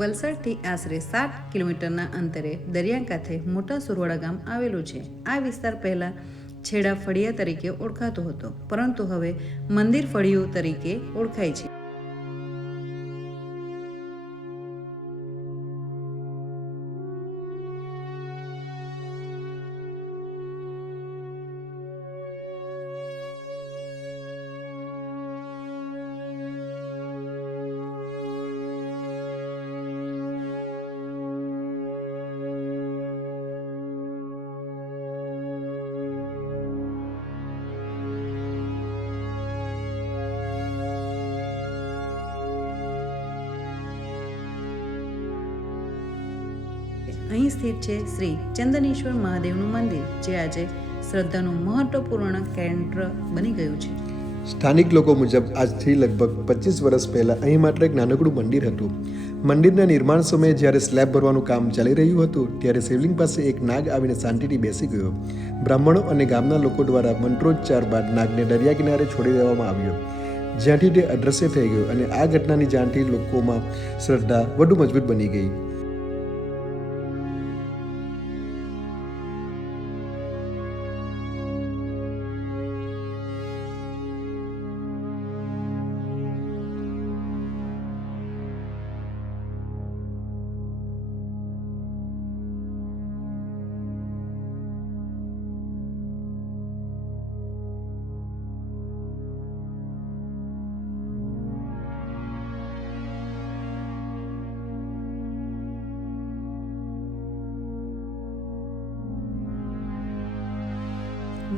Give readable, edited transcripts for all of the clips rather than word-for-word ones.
વલસાડથી આશરે 7 કિલોમીટરના અંતરે દરિયાકાંઠે મોટા સુરવાડા ગામ આવેલું છે. આ વિસ્તાર પહેલા છેડા ફળિયા તરીકે ઓળખાતો હતો, પરંતુ હવે મંદિર ફળિયું તરીકે ઓળખાય છે. અહીં સ્થિત છે શ્રી ચંદનેશ્વર મહાદેવનું મંદિર, જે આજે શ્રદ્ધાનું મહત્વપૂર્ણ કેન્દ્ર બની ગયું છે. સ્થાનિક લોકો મુજબ આજથી લગભગ 25 વર્ષ પહેલાં અહીં માત્ર એક નાનકડું મંદિર હતું. મંદિરના નિર્માણ સમયે જ્યારે સ્લેબ ભરવાનું કામ ચાલી રહ્યું હતું, ત્યારે શિવલિંગ પાસે એક નાગ આવીને શાંતિથી બેસી ગયો. બ્રાહ્મણો અને ગામના લોકો દ્વારા મંત્રોચ્ચાર બાદ નાગને દરિયા કિનારે છોડી દેવામાં આવ્યો, જ્યાંથી તે અદૃશ્ય થઈ ગયો. અને આ ઘટનાની જાણથી લોકોમાં શ્રદ્ધા વધુ મજબૂત બની ગઈ.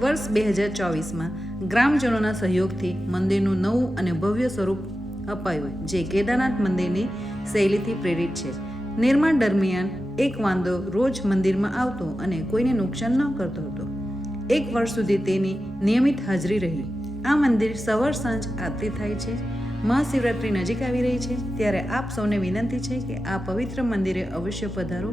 વર્ષ 2024માં ગ્રામજનોના સહયોગથી મંદિરનું નવું અને ભવ્ય સ્વરૂપ અપાયું, જે કેદારનાથ મંદિરની શૈલીથી પ્રેરિત છે. નિર્માણ દરમિયાન એક વાંદો રોજ મંદિરમાં આવતો અને કોઈને નુકસાન ન કરતો હતો. 1 વર્ષ સુધી તેની નિયમિત હાજરી રહી. આ મંદિર સવાર સાંજ આરતી થાય છે. મહાશિવરાત્રી નજીક આવી રહી છે, ત્યારે આપ સૌને વિનંતી છે કે આ પવિત્ર મંદિરે અવશ્ય પધારો.